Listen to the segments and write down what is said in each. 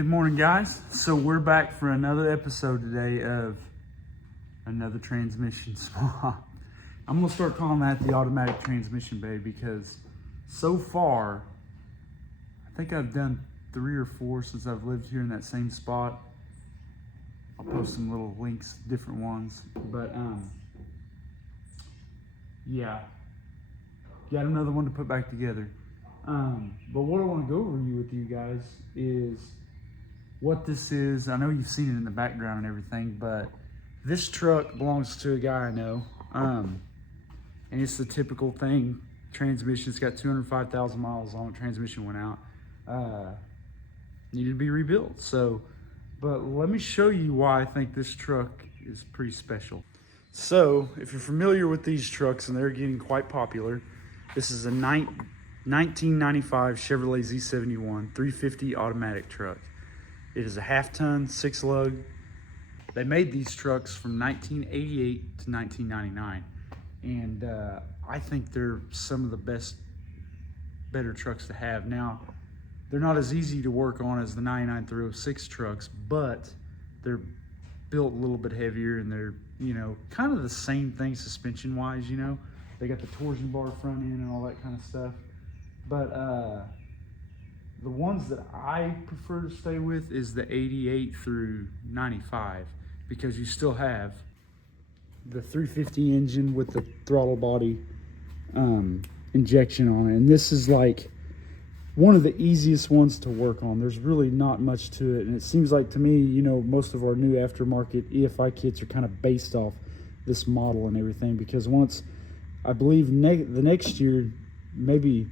Good morning, guys. So we're back for another episode today of another transmission swap. I'm gonna start calling that the automatic transmission bay because so far I think I've done 3 or 4 since I've lived here in that same spot. I'll post some little links, different ones, but yeah, got another one to put back together. But what I want to go over with you guys is what this is. I know you've seen it in the background and everything, but this truck belongs to a guy I know, and it's the typical thing. Transmission's got 205,000 miles on it. Transmission went out, needed to be rebuilt. So, but let me show you why I think this truck is pretty special. So if you're familiar with these trucks, and they're getting quite popular, this is a 1995 Chevrolet Z71 350 automatic truck. It is a half-ton, 6-lug. They made these trucks from 1988 to 1999, and I think they're some of the better trucks to have. Now, they're not as easy to work on as the 99 through 06 trucks, but they're built a little bit heavier, and they're, you know, kind of the same thing suspension-wise, you know. They got the torsion bar front end and all that kind of stuff. But the ones that I prefer to stay with is the 88 through 95, because you still have the 350 engine with the throttle body injection on it. And this is like one of the easiest ones to work on. There's really not much to it. And it seems like to me, you know, most of our new aftermarket EFI kits are kind of based off this model and everything, because once, I believe the next year, maybe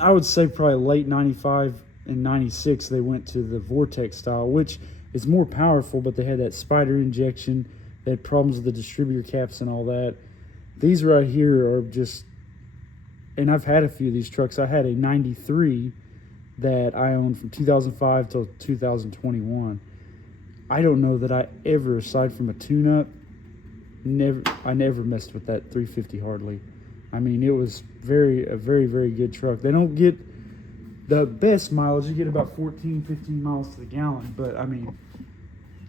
I would say probably late 95 and 96, they went to the Vortex style, which is more powerful, but they had that spider injection. They had problems with the distributor caps and all that. These right here are just, and I've had a few of these trucks. I had a 93 that I owned from 2005 till 2021. I don't know that I ever, aside from a tune-up, I never messed with that 350 hardly. I mean, it was a very, very good truck. They don't get the best mileage. You get about 14, 15 miles to the gallon. But, I mean,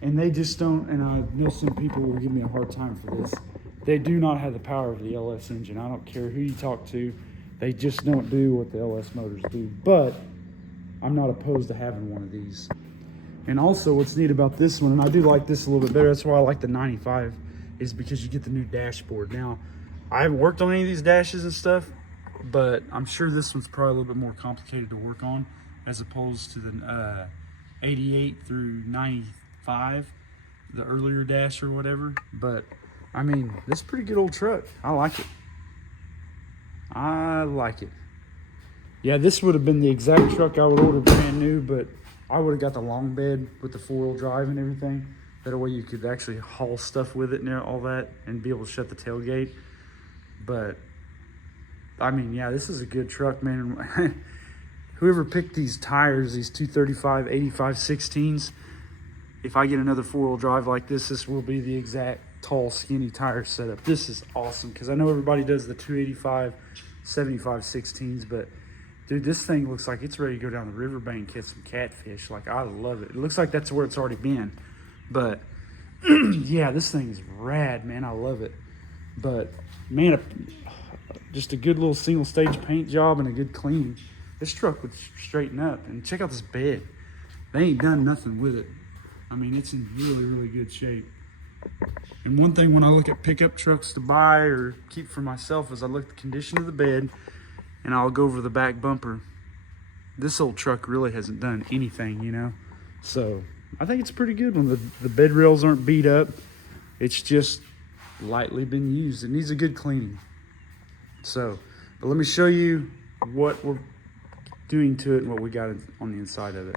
and they just don't, and I know some people will give me a hard time for this. They do not have the power of the LS engine. I don't care who you talk to. They just don't do what the LS motors do. But I'm not opposed to having one of these. And also, what's neat about this one, and I do like this a little bit better, that's why I like the 95, is because you get the new dashboard. Now, I haven't worked on any of these dashes and stuff, but I'm sure this one's probably a little bit more complicated to work on as opposed to the 88 through 95, the earlier dash or whatever. But I mean, this is a pretty good old truck. I like it. I like it. Yeah, this would have been the exact truck I would order brand new, but I would have got the long bed with the 4-wheel drive and everything. That way you could actually haul stuff with it and all that and be able to shut the tailgate. But I mean, yeah, this is a good truck, man. Whoever picked these tires, these 235 85 16s, if I get another 4-wheel drive like this, this will be the exact tall, skinny tire setup. This is awesome, because I know everybody does the 285 75 16s, but dude, this thing looks like it's ready to go down the riverbank and catch some catfish. Like, I love it. It looks like that's where it's already been. But yeah, this thing is rad, man. I love it. But man, just a good little single stage paint job and a good clean. This truck would straighten up. And check out this bed. They ain't done nothing with it. I mean, it's in really, really good shape. And one thing when I look at pickup trucks to buy or keep for myself is I look at the condition of the bed, and I'll go over the back bumper. This old truck really hasn't done anything, you know. So I think it's pretty good when the bed rails aren't beat up. It's just lightly been used. It needs a good cleaning. So, but let me show you what we're doing to it and what we got on the inside of it.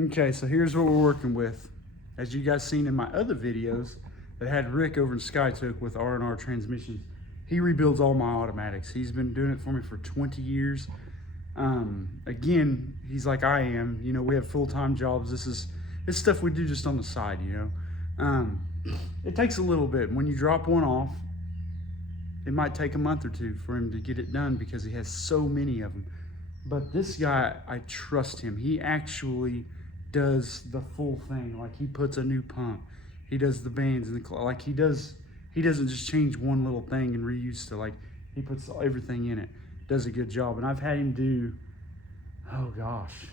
Okay, so here's what we're working with. As you guys seen in my other videos that had Rick over in Skytook with R&R transmissions, he rebuilds all my automatics. He's been doing it for me for 20 years. Again, he's like I am. You know, we have full-time jobs. It's stuff we do just on the side, you know. It takes a little bit. When you drop one off, it might take a month or two for him to get it done because he has so many of them. But this guy, I trust him. He actually does the full thing. Like he puts a new pump, he does the bands and the like he doesn't just change one little thing and reuse stuff. Like he puts everything in it, does a good job. And I've had him do, oh gosh,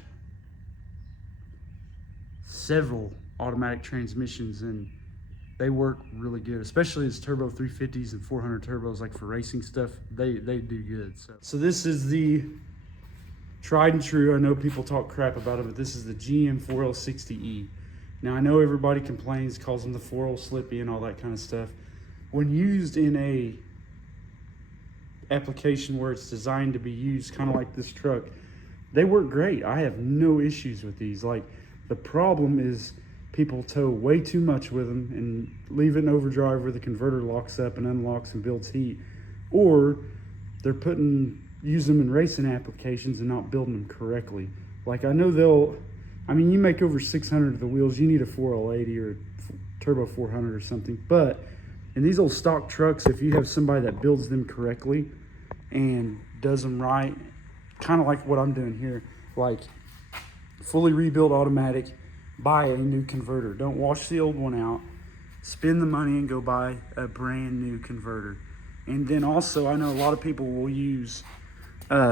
several automatic transmissions, and they work really good, especially his turbo 350s and 400 turbos. Like for racing stuff, they do good. So this is the tried and true. I know people talk crap about it, but this is the GM 4L60E. Now I know everybody complains, calls them the 4L Slippy and all that kind of stuff. When used in a application where it's designed to be used kind of like this truck, they work great. I have no issues with these. Like the problem is people tow way too much with them and leave it in overdrive where the converter locks up and unlocks and builds heat, or they're use them in racing applications and not building them correctly. Like I know you make over 600 of the wheels, you need a 4L80 or turbo 400 or something. But in these old stock trucks, if you have somebody that builds them correctly and does them right, kind of like what I'm doing here, like fully rebuild automatic, buy a new converter. Don't wash the old one out. Spend the money and go buy a brand new converter. And then also, I know a lot of people will use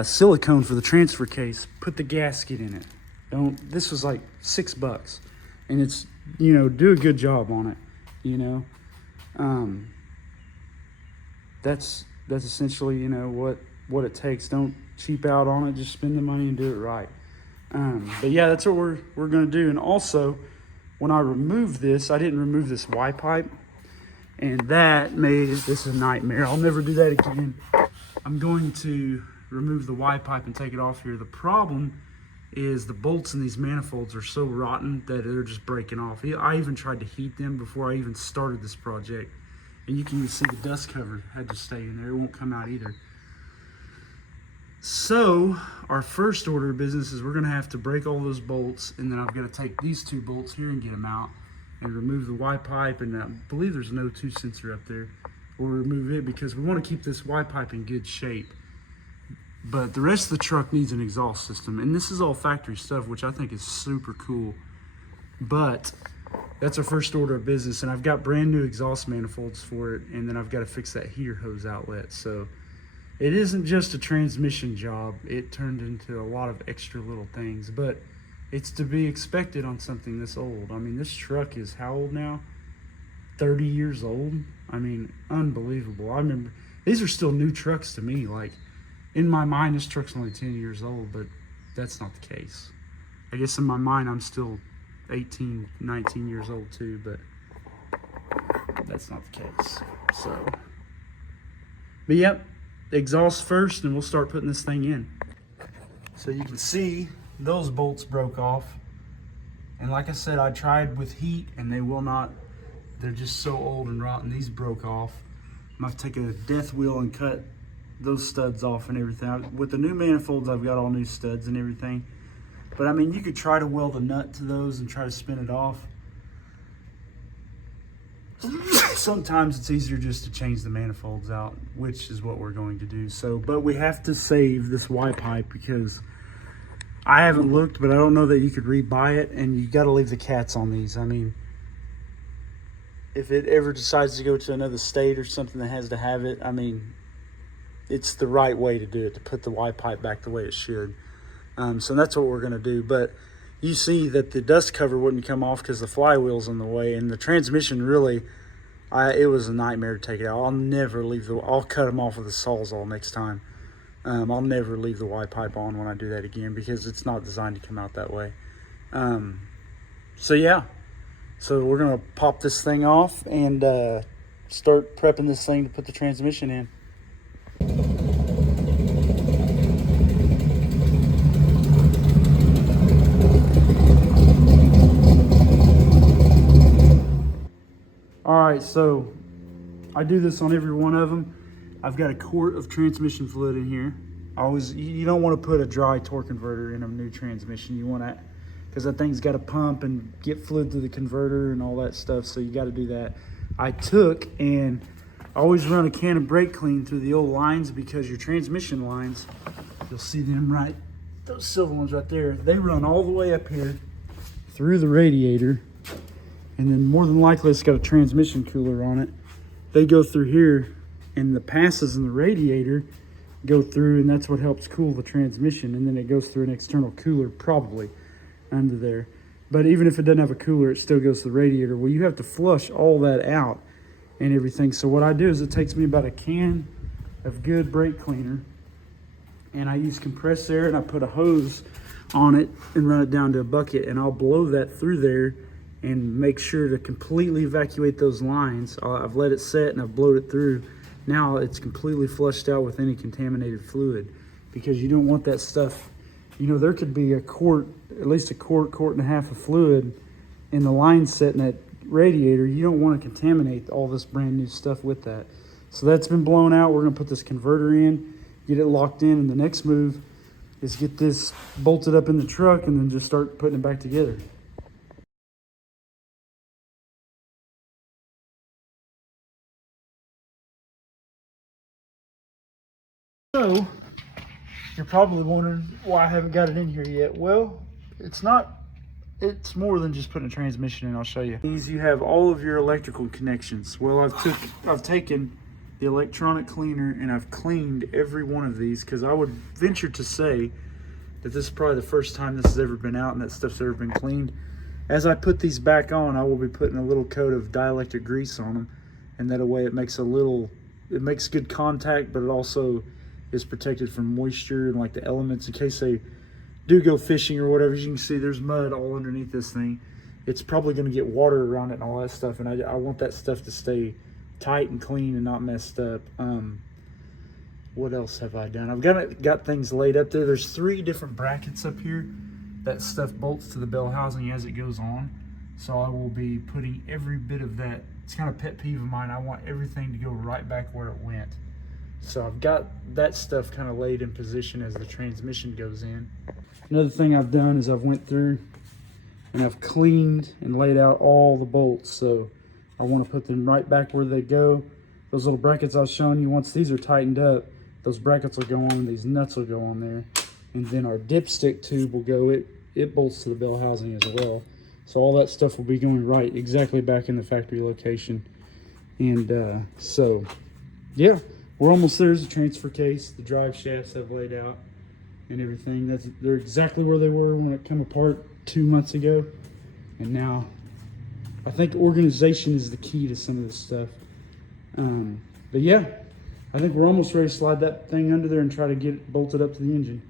silicone for the transfer case. Put the gasket in it. This was like $6, and it's, do a good job on it. That's essentially what it takes. Don't cheap out on it. Just spend the money and do it right. But yeah, that's what we're gonna do. And also, when I removed this, I didn't remove this Y pipe, and that made this a nightmare. I'll never do that again. I'm going to remove the Y pipe and take it off here. The problem is the bolts in these manifolds are so rotten that they're just breaking off. I even tried to heat them before I even started this project, and you can even see the dust cover had to stay in there. It won't come out either. So our first order of business is we're going to have to break all those bolts, and then I've got to take these two bolts here and get them out and remove the Y pipe. And I believe there's an O2 sensor up there. We'll remove it because we want to keep this Y pipe in good shape. But the rest of the truck needs an exhaust system, and this is all factory stuff, which I think is super cool. But that's our first order of business, and I've got brand new exhaust manifolds for it, and then I've got to fix that heater hose outlet. So it isn't just a transmission job. It turned into a lot of extra little things, but it's to be expected on something this old. I mean, this truck is how old now? 30 years old. I mean, unbelievable. I remember these are still new trucks to me. Like, in my mind, this truck's only 10 years old, but that's not the case. I guess in my mind, I'm still 18, 19 years old too, but that's not the case. So, but yep, exhaust first, and we'll start putting this thing in. So you can see those bolts broke off. And like I said, I tried with heat and they will not, they're just so old and rotten. These broke off. I'm gonna have to take a death wheel and cut those studs off and everything. With the new manifolds, I've got all new studs and everything. But I mean, you could try to weld a nut to those and try to spin it off. Sometimes it's easier just to change the manifolds out, which is what we're going to do. So, but we have to save this Y pipe because I haven't looked, but I don't know that you could rebuy it, and you got to leave the cats on these. I mean, if it ever decides to go to another state or something that has to have it, I mean, it's the right way to do it, to put the Y pipe back the way it should. So that's what we're going to do. But you see that the dust cover wouldn't come off because the flywheel's in the way, and the transmission really, it was a nightmare to take it out. I'll never leave I'll cut them off with a Sawzall next time. I'll never leave the Y pipe on when I do that again because it's not designed to come out that way. So yeah, so we're going to pop this thing off and start prepping this thing to put the transmission in. All right, so I do this on every one of them. I've got a quart of transmission fluid in here. You don't want to put a dry torque converter in a new transmission. You want to, because that thing's got to pump and get fluid through the converter and all that stuff. So you got to do that. I took and always run a can of brake clean through the old lines, because your transmission lines, you'll see them right, those silver ones right there, they run all the way up here through the radiator, and then more than likely it's got a transmission cooler on it. They go through here, and the passes in the radiator go through, and that's what helps cool the transmission, and then it goes through an external cooler probably under there. But even if it doesn't have a cooler, it still goes to the radiator. Well, you have to flush all that out and everything. So what I do is it takes me about a can of good brake cleaner, and I use compressed air, and I put a hose on it and run it down to a bucket, and I'll blow that through there and make sure to completely evacuate those lines. I've let it set and I've blowed it through. Now it's completely flushed out with any contaminated fluid, because you don't want that stuff. You know, there could be a quart, at least a quart and a half of fluid in the line set in that radiator. You don't want to contaminate all this brand new stuff with that. So that's been blown out. We're gonna put this converter in, get it locked in, and the next move is get this bolted up in the truck and then just start putting it back together. So, you're probably wondering why I haven't got it in here yet. Well, it's more than just putting a transmission in. I'll show you. These, you have all of your electrical connections. Well, I've taken the electronic cleaner and I've cleaned every one of these, because I would venture to say that this is probably the first time this has ever been out and that stuff's ever been cleaned. As I put these back on, I will be putting a little coat of dielectric grease on them, and that way it makes good contact, but it also is protected from moisture and like the elements in case they do go fishing or whatever. As you can see, there's mud all underneath this thing. It's probably going to get water around it and all that stuff, and I want that stuff to stay tight and clean and not messed up. What else have I done? I've got things laid up there. There's 3 different brackets up here. That stuff bolts to the bell housing as it goes on. So I will be putting every bit of that. It's kind of a pet peeve of mine. I want everything to go right back where it went. So I've got that stuff kind of laid in position as the transmission goes in. Another thing I've done is I've went through and I've cleaned and laid out all the bolts. So I want to put them right back where they go. Those little brackets I was showing you, once these are tightened up, those brackets will go on, and these nuts will go on there. And then our dipstick tube will go, it bolts to the bell housing as well. So all that stuff will be going right exactly back in the factory location. And so, yeah, we're almost there. There's the transfer case. The drive shafts have laid out and everything. They're exactly where they were when it came apart 2 months ago. And now, I think organization is the key to some of this stuff. But yeah, I think we're almost ready to slide that thing under there and try to get it bolted up to the engine.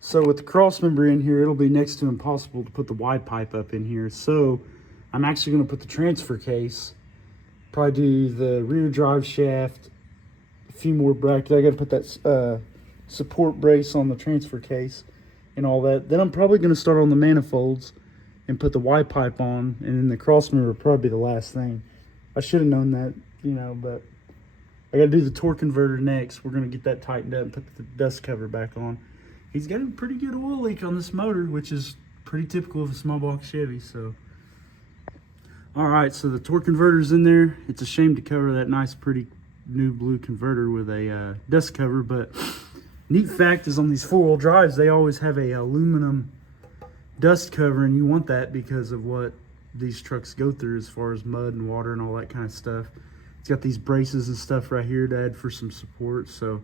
So with the cross member in here, it'll be next to impossible to put the Y pipe up in here. So I'm actually going to put the transfer case, probably do the rear drive shaft, a few more brackets. I got to put that support brace on the transfer case and all that. Then I'm probably going to start on the manifolds and put the Y pipe on, and then the cross member will probably be the last thing. I should have known that, you know, but I got to do the torque converter next. We're going to get that tightened up and put the dust cover back on. He's got a pretty good oil leak on this motor, which is pretty typical of a small block Chevy. So, all right, so the torque converter's in there. It's a shame to cover that nice, pretty new blue converter with a dust cover, but neat fact is on these four-wheel drives, they always have a aluminum dust cover, and you want that because of what these trucks go through as far as mud and water and all that kind of stuff. It's got these braces and stuff right here to add for some support. So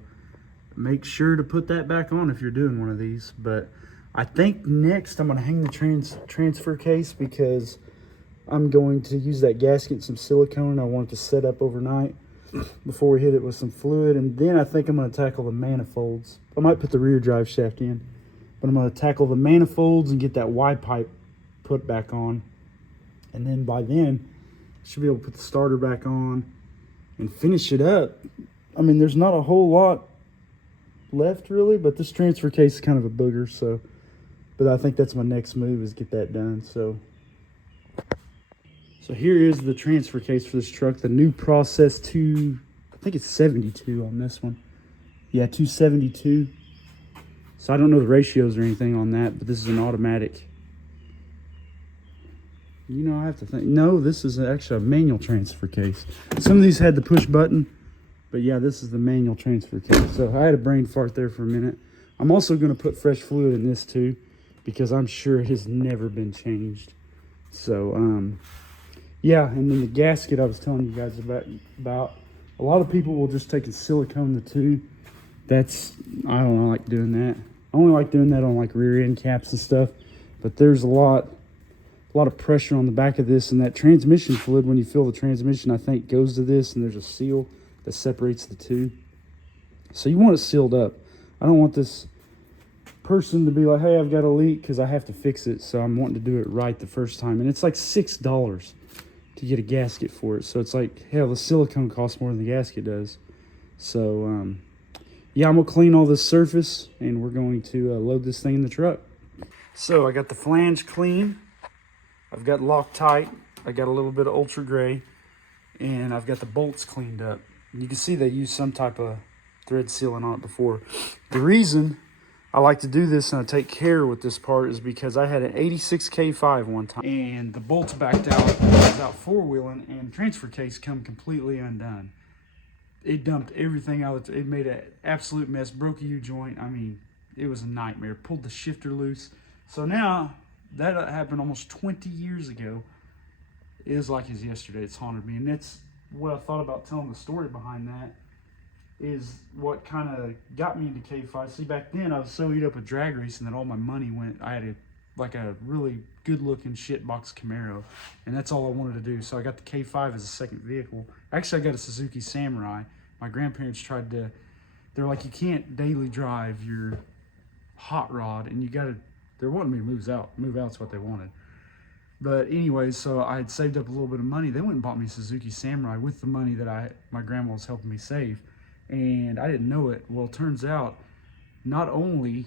make sure to put that back on if you're doing one of these. But I think next I'm going to hang the transfer case, because I'm going to use that gasket and some silicone. I want it to set up overnight before we hit it with some fluid. And then I think I'm going to tackle the manifolds. I might put the rear drive shaft in, but I'm going to tackle the manifolds and get that Y pipe put back on. And then by then, I should be able to put the starter back on and finish it up. I mean, there's not a whole lot left really, but this transfer case is kind of a booger. So, but I think that's my next move, is get that done. So here is the transfer case for this truck. The new process 2, I think it's 72 on this one. Yeah, 272. So I don't know the ratios or anything on that, but this is an automatic. You know, I have to think. No, this is actually a manual transfer case. Some of these had the push button, but yeah, this is the manual transfer case. So I had a brain fart there for a minute. I'm also going to put fresh fluid in this too, because I'm sure it has never been changed. So, yeah, and then the gasket I was telling you guys about. A lot of people will just take and silicone the two. That's, I don't like doing that. I only like doing that on like rear end caps and stuff. But there's a lot of pressure on the back of this, and that transmission fluid, when you fill the transmission, I think goes to this, and there's a seal that separates the two. So you want it sealed up. I don't want this person to be like, hey, I've got a leak, because I have to fix it. So I'm wanting to do it right the first time. And it's like $6 to get a gasket for it. So it's like, hell, the silicone costs more than the gasket does. So, yeah, I'm going to clean all this surface, and we're going to load this thing in the truck. So I got the flange clean. I've got Loctite. I got a little bit of Ultra Gray. And I've got the bolts cleaned up. And you can see they used some type of thread sealant on it before. The reason I like to do this and I take care with this part is because I had an 86 K5 one time, and the bolts backed out without four-wheeling, and the transfer case come completely undone. It dumped everything out. It made an absolute mess, broke a U-joint. I mean, it was a nightmare. Pulled the shifter loose. So now, that happened almost 20 years ago. It is like it's yesterday. It's haunted me. And that's what I thought about telling the story behind that, is what kind of got me into K5. See, back then I was so eat up with drag racing that all my money went. I had like a really good looking shit box Camaro, and that's all I wanted to do. So I got the K5 as a second vehicle. Actually, I got a Suzuki Samurai. My grandparents tried to, they're like, you can't daily drive your hot rod, and you gotta, they're wanting me to move out's what they wanted. But anyways, so I had saved up a little bit of money. They went and bought me a Suzuki Samurai with the money that my grandma was helping me save. And I didn't know it. Well, it turns out, not only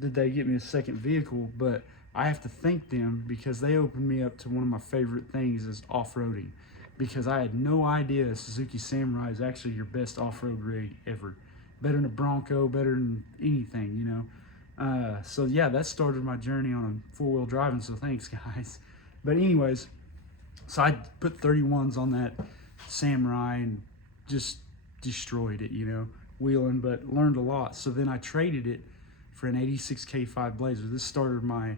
did they get me a second vehicle, but I have to thank them, because they opened me up to one of my favorite things, is off-roading. Because I had no idea a Suzuki Samurai is actually your best off-road rig ever. Better than a Bronco, better than anything, you know. So yeah, that started my journey on four-wheel driving, so thanks guys. But anyways, so I put 31s on that Samurai and just destroyed it, you know, wheeling, but learned a lot. So then I traded it for an 86 K5 Blazer. This started my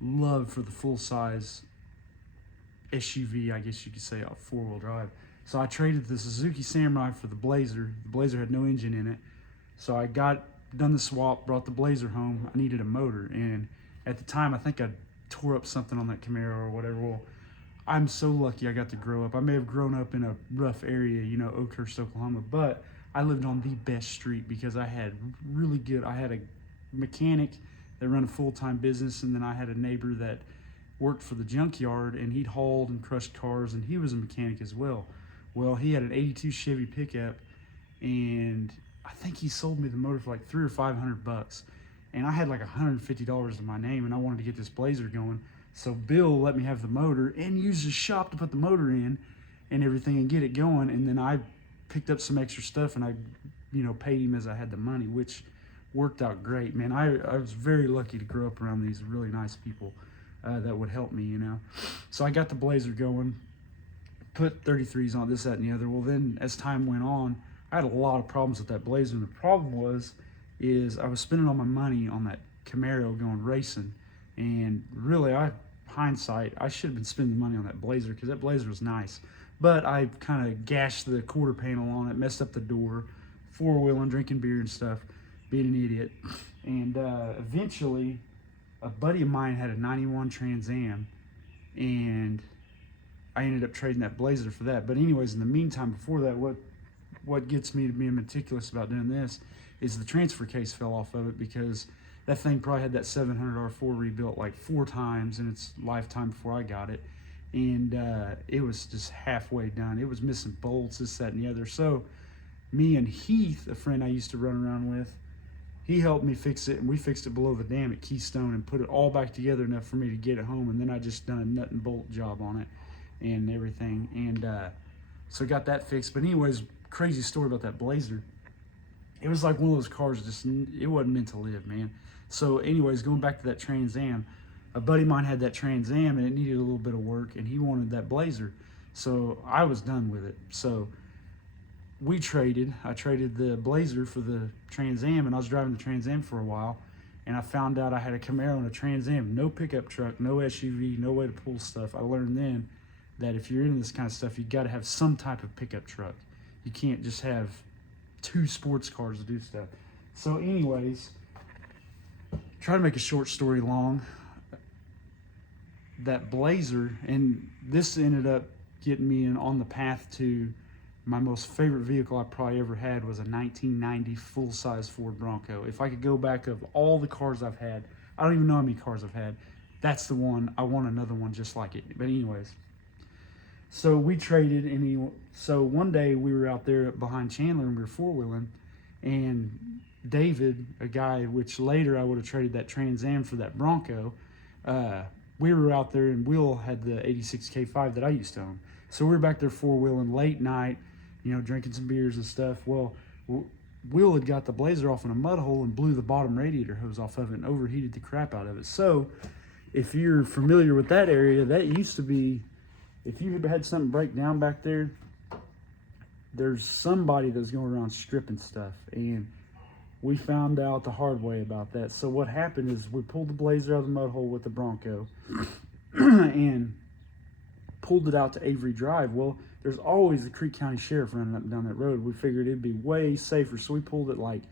love for the full-size SUV, I guess you could say, four-wheel drive. So I traded the Suzuki Samurai for the Blazer. The Blazer had no engine in it. So I done the swap, brought the Blazer home. I needed a motor, and at the time I think I tore up something on that Camaro or whatever. Well, I'm so lucky I got to grow up. I may have grown up in a rough area, you know, Oakhurst, Oklahoma, but I lived on the best street, because I had I had a mechanic that ran a full-time business, and then I had a neighbor that worked for the junkyard, and he'd hauled and crushed cars, and he was a mechanic as well. Well, he had an 82 Chevy pickup, and I think he sold me the motor for like $300 or $500, and I had like $150 to my name, and I wanted to get this Blazer going. So Bill let me have the motor and use his shop to put the motor in and everything and get it going. And then I picked up some extra stuff, and I, you know, paid him as I had the money, which worked out great, man. I was very lucky to grow up around these really nice people that would help me, you know. So I got the Blazer going, put 33s on, this, that, and the other. Well, then as time went on, I had a lot of problems with that Blazer. And the problem is I was spending all my money on that Camaro going racing. And really, hindsight, I should have been spending money on that Blazer, because that Blazer was nice. But I kind of gashed the quarter panel on it, messed up the door, four-wheeling, drinking beer and stuff, being an idiot. And eventually, a buddy of mine had a 91 Trans Am, and I ended up trading that Blazer for that. But anyways, in the meantime, before that, what gets me to being meticulous about doing this is the transfer case fell off of it, because that thing probably had that 700 R4 rebuilt like 4 times in its lifetime before I got it. And it was just halfway done. It was missing bolts, this, that, and the other. So me and Heath, a friend I used to run around with, he helped me fix it, and we fixed it below the dam at Keystone and put it all back together enough for me to get it home. And then I just done a nut and bolt job on it and everything. And so got that fixed. But anyways, crazy story about that Blazer. It was like one of those cars, just, it wasn't meant to live, man. So anyways, going back to that Trans Am, a buddy of mine had that Trans Am and it needed a little bit of work, and he wanted that Blazer. So I was done with it. So we traded. I traded the Blazer for the Trans Am, and I was driving the Trans Am for a while, and I found out I had a Camaro and a Trans Am, no pickup truck, no SUV, no way to pull stuff. I learned then that if you're into this kind of stuff, you got to have some type of pickup truck. You can't just have 2 sports cars to do stuff. So anyways, try to make a short story long, that Blazer, and this ended up getting me on the path to my most favorite vehicle I probably ever had, was a 1990 full-size Ford Bronco. If I could go back of all the cars I've had, I don't even know how many cars I've had, that's the one. I want another one just like it. But anyways, so we traded, and so one day we were out there behind Chandler and we were four-wheeling, and David, a guy which later I would have traded that Trans Am for that Bronco, we were out there, and Will had the 86 K5 that I used to own. So we were back there four-wheeling late night, you know, drinking some beers and stuff. Well, Will had got the Blazer off in a mud hole and blew the bottom radiator hose off of it and overheated the crap out of it. So if you're familiar with that area, that used to be, if you had something break down back there, there's somebody that's going around stripping stuff. And we found out the hard way about that. So what happened is we pulled the Blazer out of the mud hole with the Bronco and pulled it out to Avery Drive. Well, there's always the Creek County Sheriff running up and down that road. We figured it'd be way safer, so we pulled it like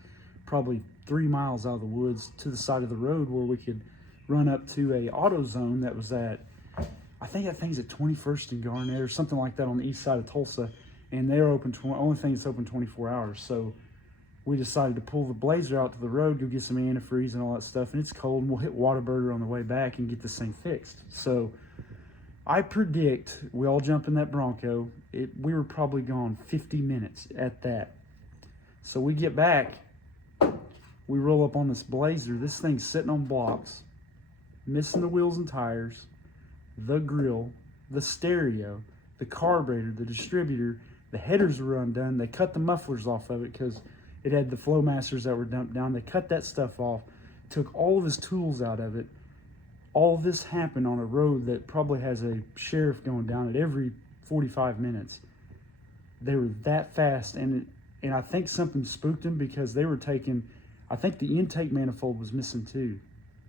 probably 3 miles out of the woods to the side of the road where we could run up to a AutoZone that was at, I think that thing's at 21st and Garnett or something like that on the east side of Tulsa, and they're open, only thing that's open 24 hours. So we decided to pull the Blazer out to the road, go get some antifreeze and all that stuff, and it's cold, and we'll hit Whataburger on the way back and get this thing fixed. So I predict we all jump in that Bronco. We were probably gone 50 minutes at that. So we get back, we roll up on this Blazer. This thing's sitting on blocks, missing the wheels and tires, the grill, the stereo, the carburetor, the distributor, the headers were undone. They cut the mufflers off of it because it had the Flowmasters that were dumped down. They cut that stuff off, took all of his tools out of it. All this happened on a road that probably has a sheriff going down it every 45 minutes. They were that fast, and I think something spooked them because they were taking, I think the intake manifold was missing too.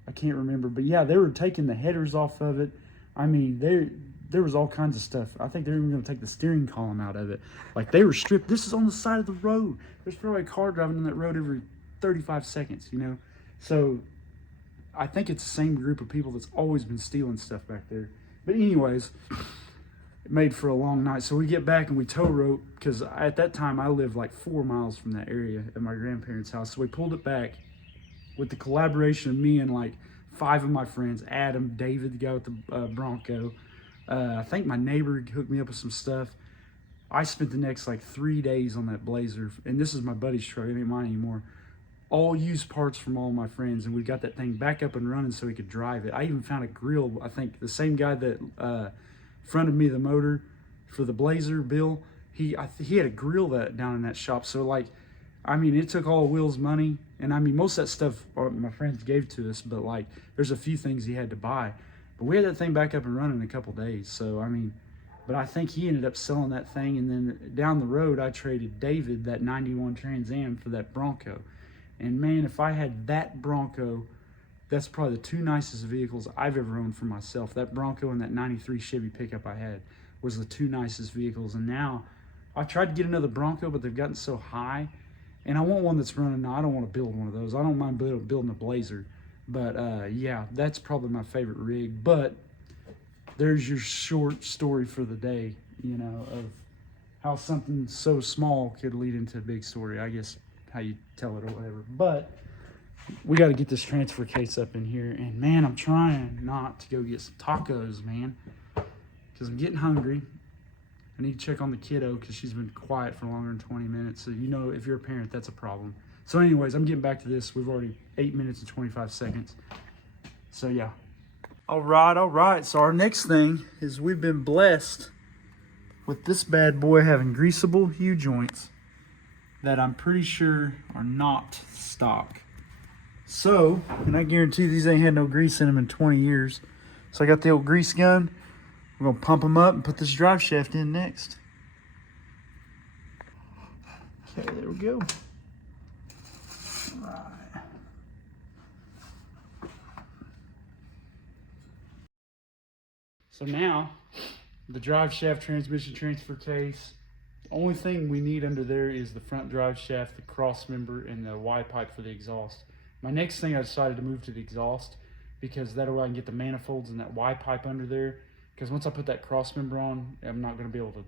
I can't remember, but yeah, they were taking the headers off of it. I mean, there was all kinds of stuff. I think they were even going to take the steering column out of it. Like, they were stripped. This is on the side of the road. There's probably a car driving on that road every 35 seconds, you know? So I think it's the same group of people that's always been stealing stuff back there. But anyways, it made for a long night. So we get back and we tow rope, because at that time I lived like 4 miles from that area at my grandparents' house. So we pulled it back with the collaboration of me and like 5 of my friends, Adam, David, the guy with the Bronco. I think my neighbor hooked me up with some stuff. I spent the next like 3 days on that Blazer, and this is my buddy's truck, it ain't mine anymore. All used parts from all my friends, and we got that thing back up and running so he could drive it. I even found a grill. I think the same guy that fronted me the motor for the Blazer, Bill, he had a grill that down in that shop. So like, I mean, it took all Will's money, and I mean, most of that stuff my friends gave to us, but like, there's a few things he had to buy. But we had that thing back up and running in a couple days. So I mean, but I think he ended up selling that thing, and then down the road I traded David that 91 Trans Am for that Bronco. And man, if I had that Bronco, that's probably the 2 nicest vehicles I've ever owned for myself. That Bronco and that 93 Chevy pickup I had was the 2 nicest vehicles. And now I tried to get another Bronco, but they've gotten so high And I want one that's running now. I don't want to build one of those. I don't mind building a Blazer. But yeah, that's probably my favorite rig. But there's your short story for the day, you know, of how something so small could lead into a big story. I guess how you tell it or whatever. But we got to get this transfer case up in here. And man, I'm trying not to go get some tacos, man, because I'm getting hungry. I need to check on the kiddo because she's been quiet for longer than 20 minutes. So, you know, if you're a parent, that's a problem. So anyways, I'm getting back to this. We've already 8 minutes and 25 seconds. So yeah. All right. So our next thing is we've been blessed with this bad boy having greasable U joints that I'm pretty sure are not stock. So, and I guarantee these ain't had no grease in them in 20 years. So I got the old grease gun. We're going to pump them up and put this drive shaft in next. Okay, there we go. All right. So now, the drive shaft transmission transfer case. The only thing we need under there is the front drive shaft, the cross member, and the Y pipe for the exhaust. My next thing, I decided to move to the exhaust because that way I can get the manifolds and that Y pipe under there. Because once I put that cross member on, I'm not going to be able to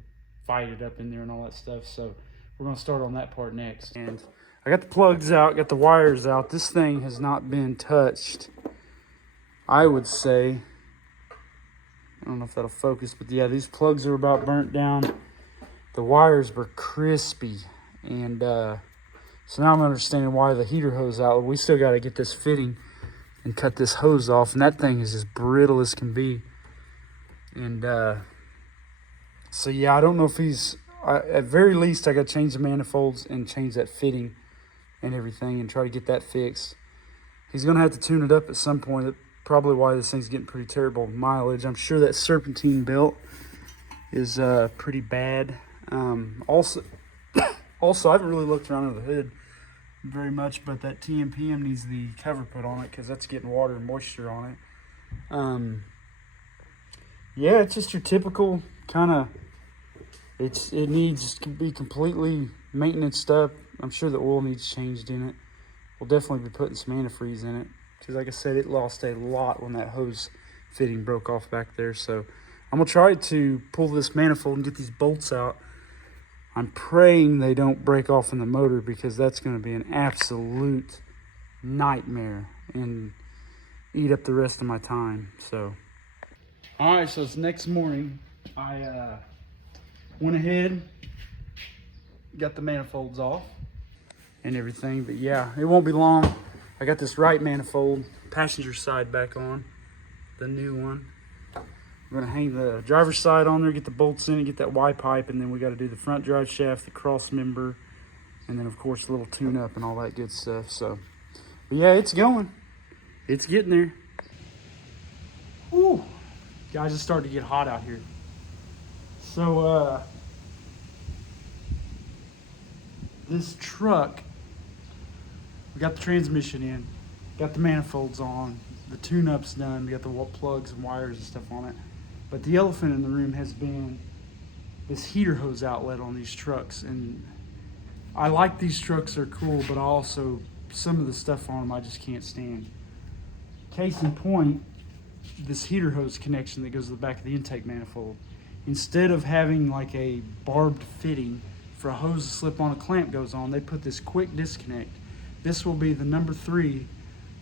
fight it up in there and all that stuff. So we're going to start on that part next. And I got the plugs out, got the wires out. This thing has not been touched, I would say. I don't know if that'll focus, but yeah, these plugs are about burnt down. The wires were crispy. And so now I'm understanding why the heater hose out. We still got to get this fitting and cut this hose off. And that thing is as brittle as can be. And so yeah, I don't know if he's at very least I got to change the manifolds and change that fitting and everything and try to get that fixed. He's gonna have to tune it up at some point. That's probably why this thing's getting pretty terrible mileage. I'm sure that serpentine belt is pretty bad. Also I haven't really looked around under the hood very much, but that TMPM needs the cover put on it because that's getting water and moisture on it. Yeah, it's just your typical kind of, it needs to be completely maintenance up. I'm sure the oil needs changed in it. We'll definitely be putting some antifreeze in it. Because like I said, it lost a lot when that hose fitting broke off back there. So I'm going to try to pull this manifold and get these bolts out. I'm praying they don't break off in the motor because that's going to be an absolute nightmare and eat up the rest of my time. So. All right, so it's next morning. I went ahead, got the manifolds off and everything, but yeah, it won't be long. I got this right manifold, passenger side back on, the new one. We're gonna hang the driver's side on there, get the bolts in it, get that Y pipe, and then we gotta do the front drive shaft, the cross member, and then of course a little tune up and all that good stuff. So, but yeah, it's going. It's getting there. Woo. Guys, it's starting to get hot out here. So, this truck, we got the transmission in, got the manifolds on, the tune-up's done, we got the plugs and wires and stuff on it. But the elephant in the room has been this heater hose outlet on these trucks. And I like these trucks, they're cool, but also some of the stuff on them I just can't stand. Case in point, this heater hose connection that goes to the back of the intake manifold. Instead of having like a barbed fitting for a hose to slip on, a clamp goes on, they put this quick disconnect. This will be the number 3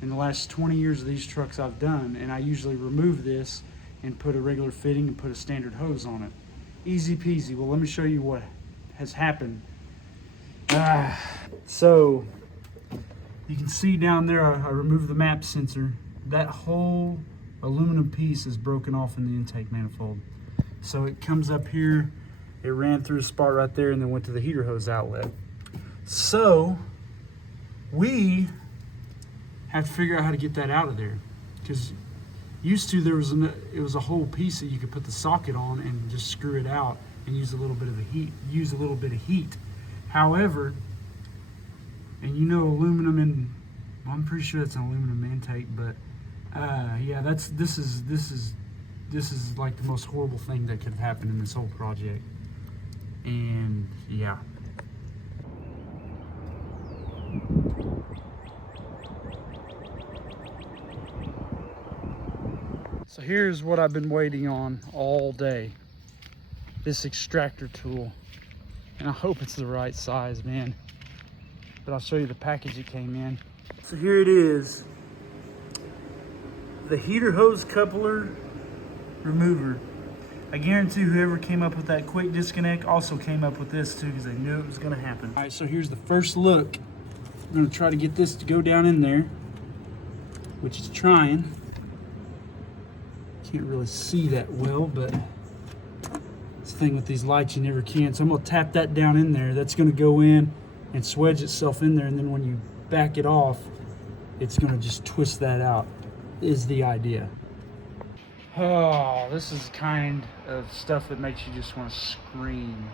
in the last 20 years of these trucks I've done, and I usually remove this and put a regular fitting and put a standard hose on it. Easy peasy. Well, let me show you what has happened. So you can see down there I removed the map sensor. That whole aluminum piece is broken off in the intake manifold. So it comes up here, it ran through a spot right there and then went to the heater hose outlet. So we have to figure out how to get that out of there, because used to it was a whole piece that you could put the socket on and just screw it out and use a little bit of heat. However, and you know aluminum, and well, I'm pretty sure it's an aluminum intake, but yeah, this is like the most horrible thing that could have happened in this whole project. And yeah. So here's what I've been waiting on all day. This extractor tool. And I hope it's the right size, man. But I'll show you the package it came in. So here it is. The heater hose coupler remover. I guarantee whoever came up with that quick disconnect also came up with this too, because they knew it was gonna happen. All right, so here's the first look. I'm gonna try to get this to go down in there, which is trying. Can't really see that well, but this thing with these lights, you never can. So I'm gonna tap that down in there. That's gonna go in and swedge itself in there, and then when you back it off, it's gonna just twist that out, is the idea. Oh, this is the kind of stuff that makes you just want to scream.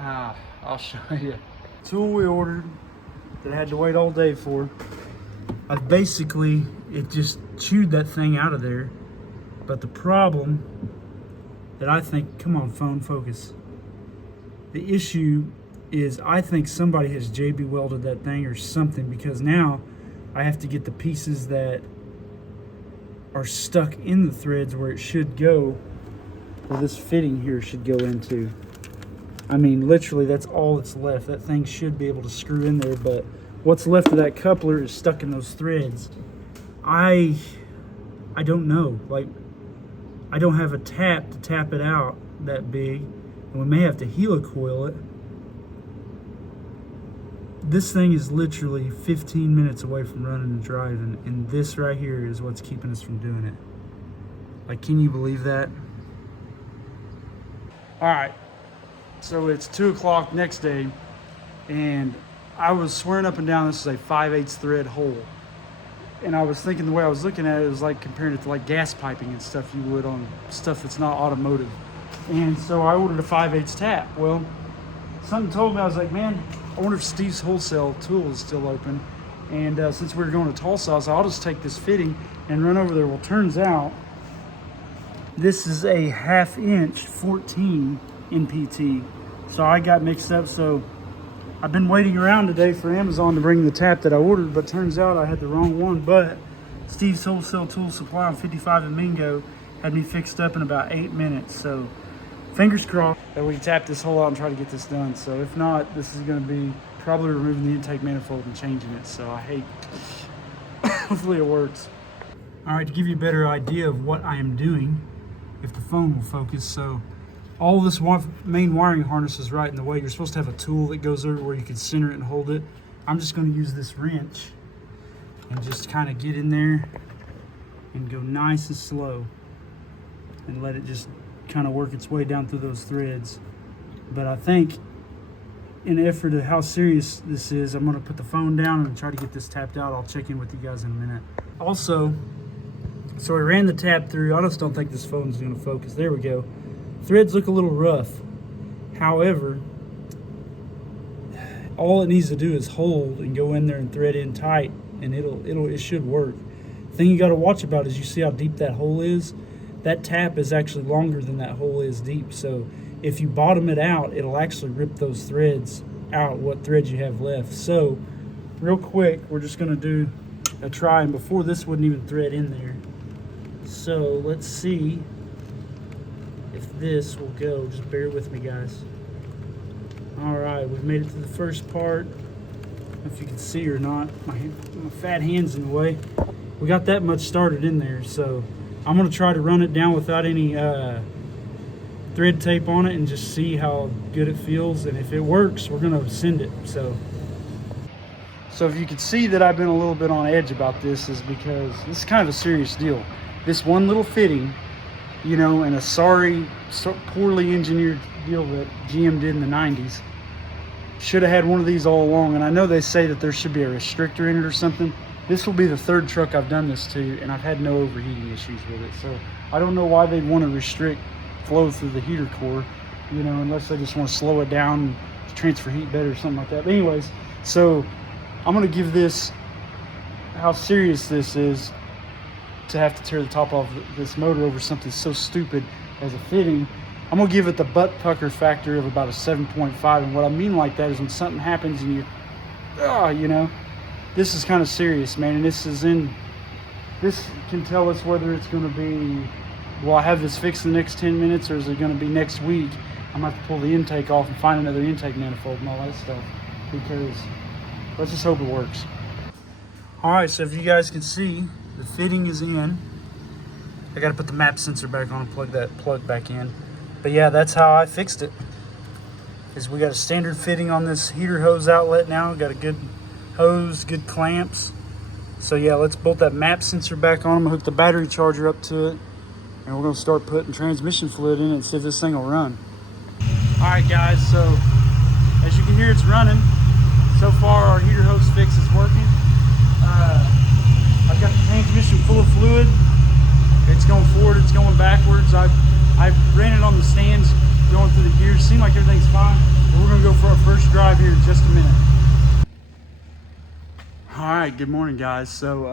I'll show you. Tool we ordered that I had to wait all day for. I've basically, it just chewed that thing out of there. But the problem that I think, come on phone, focus. The issue is I think somebody has JB welded that thing or something, because now I have to get the pieces that are stuck in the threads where it should go, where this fitting here should go into. I mean, literally, that's all that's left. That thing should be able to screw in there, but what's left of that coupler is stuck in those threads. I don't know. Like, I don't have a tap to tap it out that big, and we may have to helicoil it. This thing is literally 15 minutes away from running and driving, and this right here is what's keeping us from doing it. Like, can you believe that? All right, so it's 2 o'clock next day, and I was swearing up and down this is a 5/8 thread hole. And I was thinking, the way I was looking at it, it was like comparing it to like gas piping and stuff you would on stuff that's not automotive. And so I ordered a 5/8 tap. Well, something told me, I was like, man, I wonder if Steve's wholesale tool is still open. And since we were going to Tulsa, I was like, I'll just take this fitting and run over there. Well, turns out this is a 1/2 inch 14 NPT. So I got mixed up. So I've been waiting around today for Amazon to bring the tap that I ordered, but turns out I had the wrong one. But Steve's Wholesale Tool Supply on 55 and Mingo had me fixed up in about 8 minutes. So fingers crossed that we can tap this hole out and try to get this done. So if not, this is going to be probably removing the intake manifold and changing it. So I hate, hopefully it works. All right, to give you a better idea of what I am doing, if the phone will focus. So all this main wiring harness is right in the way. You're supposed to have a tool that goes over where you can center it and hold it. I'm just going to use this wrench and just kind of get in there and go nice and slow and let it just kind of work its way down through those threads. But I think in effort of how serious this is, I'm going to put the phone down and try to get this tapped out. I'll check in with you guys in a minute. Also, so I ran the tap through. I just don't think this phone's going to focus. There we go. Threads look a little rough. However, all it needs to do is hold and go in there and thread in tight, and it should work. The thing you got to watch about is you see how deep that hole is. That tap is actually longer than that hole is deep. So if you bottom it out, it'll actually rip those threads out, what threads you have left. So real quick, we're just going to do a try, and before this wouldn't even thread in there. So let's see if this will go. Just bear with me, guys. All right, we've made it to the first part. I don't know if you can see or not. My fat hand's in the way. We got that much started in there, so I'm going to try to run it down without any thread tape on it and just see how good it feels. And if it works, we're going to send it. So if you can see that I've been a little bit on edge about this, is because this is kind of a serious deal. This one little fitting, you know, and a poorly engineered deal that GM did in the 90s. Should have had one of these all along. And I know they say that there should be a restrictor in it or something. This will be the third truck I've done this to, and I've had no overheating issues with it. So I don't know why they'd want to restrict flow through the heater core, you know, unless they just want to slow it down to transfer heat better or something like that. But anyways, so I'm going to give this, how serious this is to have to tear the top off this motor over something so stupid as a fitting. I'm going to give it the butt pucker factor of about a 7.5. And what I mean like that is when something happens and you know, this is kind of serious, man. And this is in this can tell us whether it's going to be, will I have this fixed in the next 10 minutes, or is it going to be next week? I'm going to have to pull the intake off and find another intake manifold and all that stuff, because let's just hope it works. All right, so if you guys can see, the fitting is in. I got to put the map sensor back on and plug that plug back in. But yeah, that's how I fixed it. Is we got a standard fitting on this heater hose outlet now. Got a good hose, good clamps. So yeah, let's bolt that map sensor back on. I'm gonna hook the battery charger up to it, and we're gonna start putting transmission fluid in it and see if this thing will run. All right, guys. So as you can hear, it's running. So far, our heater hose fix is working. I've got the transmission full of fluid. It's going forward. It's going backwards. I ran it on the stands, going through the gears. Seemed like everything's fine. But we're gonna go for our first drive here in just a minute. All right, good morning, guys. So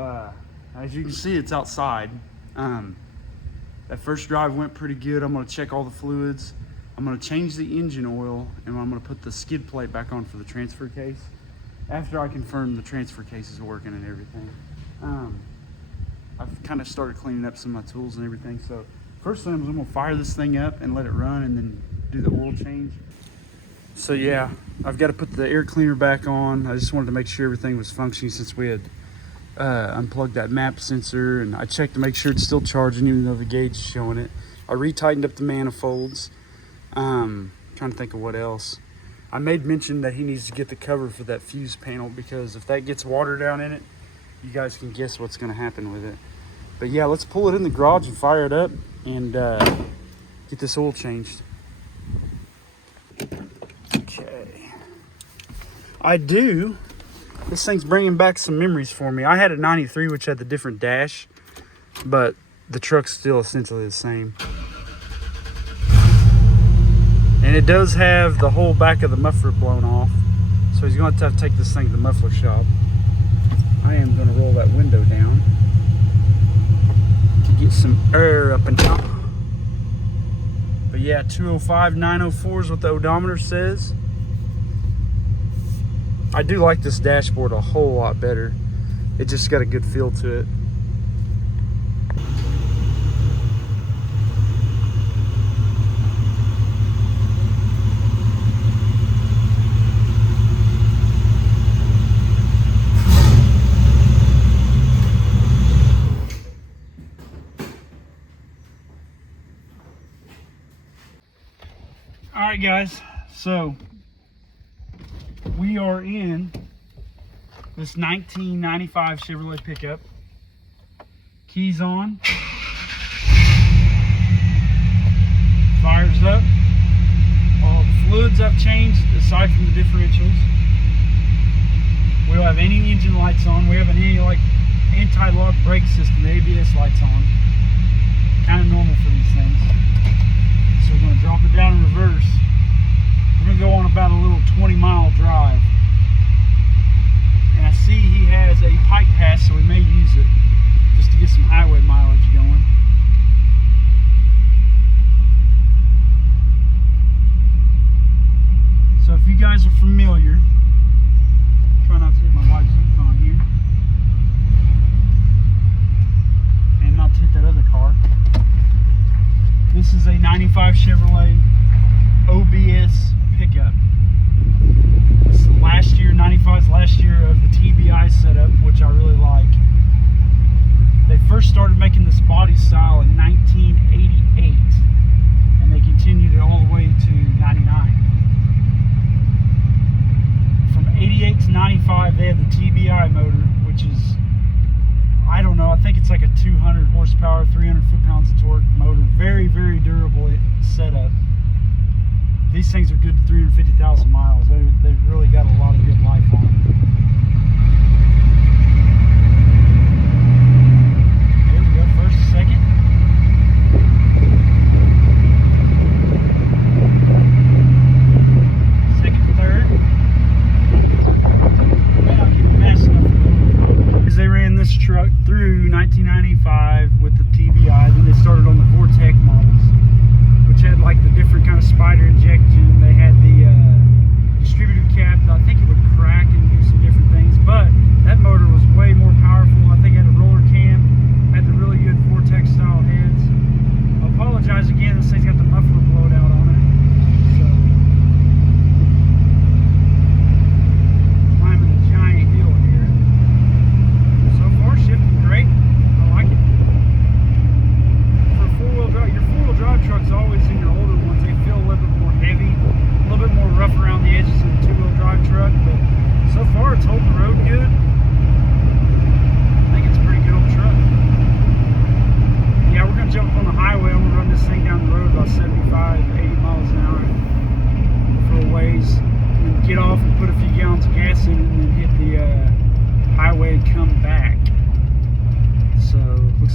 as you can see, it's outside. That first drive went pretty good. I'm gonna check all the fluids. I'm gonna change the engine oil, and I'm gonna put the skid plate back on for the transfer case after I confirm the transfer case is working and everything. I've kind of started cleaning up some of my tools and everything. So first thing, I'm gonna fire this thing up and let it run, and then do the oil change. So yeah, I've got to put the air cleaner back on. I just wanted to make sure everything was functioning since we had unplugged that map sensor, and I checked to make sure it's still charging even though the gauge is showing it. I retightened up the manifolds. Trying to think of what else. I made mention that he needs to get the cover for that fuse panel, because if that gets water down in it, you guys can guess what's going to happen with it. But yeah, let's pull it in the garage and fire it up and get this oil changed. Okay. This thing's bringing back some memories for me. I had a 93 which had the different dash, but the truck's still essentially the same. And it does have the whole back of the muffler blown off, so he's going to have to take this thing to the muffler shop. I am going to roll that window down to get some air up and down. But yeah, 205, 904 is what the odometer says. I do like this dashboard a whole lot better. It just got a good feel to it. All right, guys, so we are in this 1995 Chevrolet pickup. Keys on. Fires up. All the fluids I've changed aside from the differentials. We don't have any engine lights on. We have an anti-lock brake system, the ABS lights on. Kind of normal for these things. So we're going to drop it down in reverse. We're going to go on about a little 20-mile drive. And I see he has a pipe pass, so we may use it just to get some highway mileage going. So if you guys are familiar, try not to hit my wife's Yukon here. And not to hit that other car. This is a 95 Chevrolet OBS pickup. This is last year, 95's last year of the TBI setup, which I really like. They first started making this body style in 1988, and they continued it all the way to 99. From 88 to 95, they had the TBI motor, which is, I don't know, I think it's like a 200 horsepower, 300 foot-pounds of torque motor. Very, very durable setup. These things are good to 350,000 miles. They've really got a lot of good life on them. There we go, first, second. Second, third. Man, I'll keep it fast enough. They ran this truck through 1995 with the TBI, then they started on the Vortec models, which had like the different kind of spider injection. They had the distributor cap that I think it would crack and do some different things, but that motor was way more powerful. I think it had a roller cam,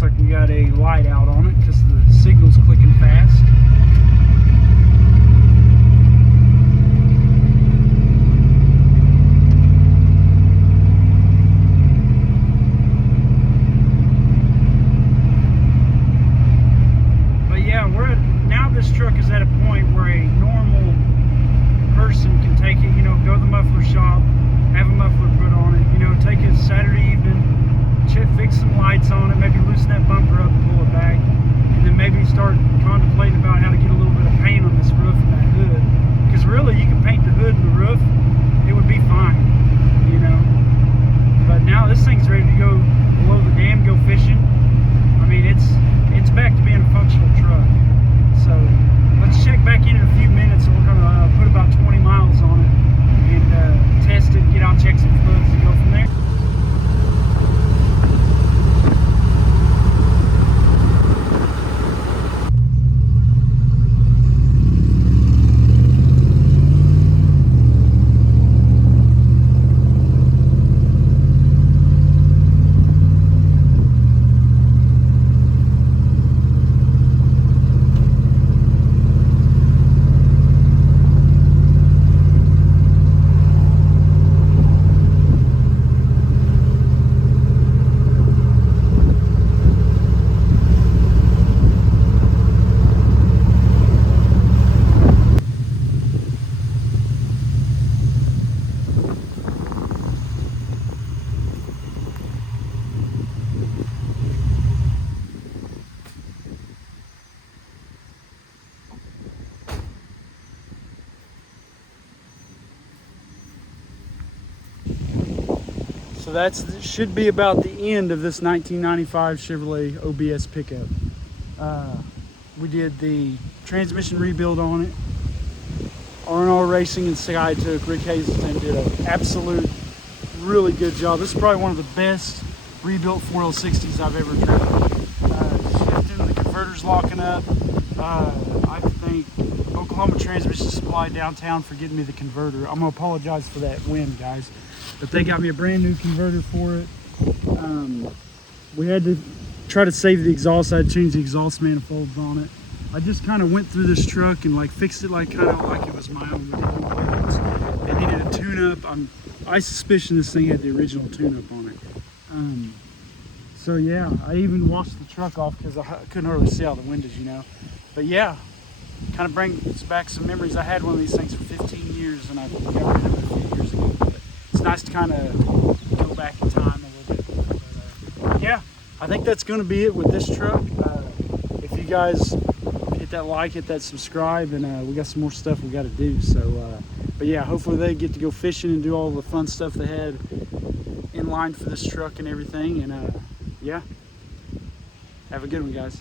looks like we got a light out on it because the signal's clicking fast. But yeah, now this truck is at a point where a normal person can take it, you know, go to the muffler shop, have a muffler put on it, you know, take it Saturday evening, fix some lights on it, maybe loosen that bumper up and pull it back, and then maybe start contemplating about how to get a little bit of paint on this roof and that hood. Because really, you can paint the hood and the roof, it would be fine, you know. But now this thing's ready to go below the dam, go fishing. I mean, it's back to being a functional truck. So let's check back in a few minutes, and we're gonna put about 20 miles on it and test it, get out, check some fluids, and go from there. So that should be about the end of this 1995 Chevrolet OBS pickup. We did the transmission rebuild on it. R&R Racing and Sky took. Rick Hazelton did an absolute really good job. This is probably one of the best rebuilt 4L60s I've ever driven. Shifting, the converter's locking up. I think Oklahoma Transmission Supply downtown for getting me the converter. I'm gonna apologize for that wind, guys. But they got me a brand new converter for it. We had to try to save the exhaust. I had to change the exhaust manifolds on it. I just kind of went through this truck and like fixed it like kind of like it was my own. It needed a tune-up. I suspicion this thing had the original tune-up on it. So yeah, I even washed the truck off because I couldn't hardly see out the windows, you know. But yeah, kind of brings back some memories. I had one of these things for 15 years and I got rid of it a few years ago. But it's nice to kind of go back in time a little bit. But, yeah, I think that's going to be it with this truck. If you guys hit that like, hit that subscribe, and we got some more stuff we got to do. So, but yeah, hopefully they get to go fishing and do all the fun stuff they had in line for this truck and everything. And yeah, have a good one, guys.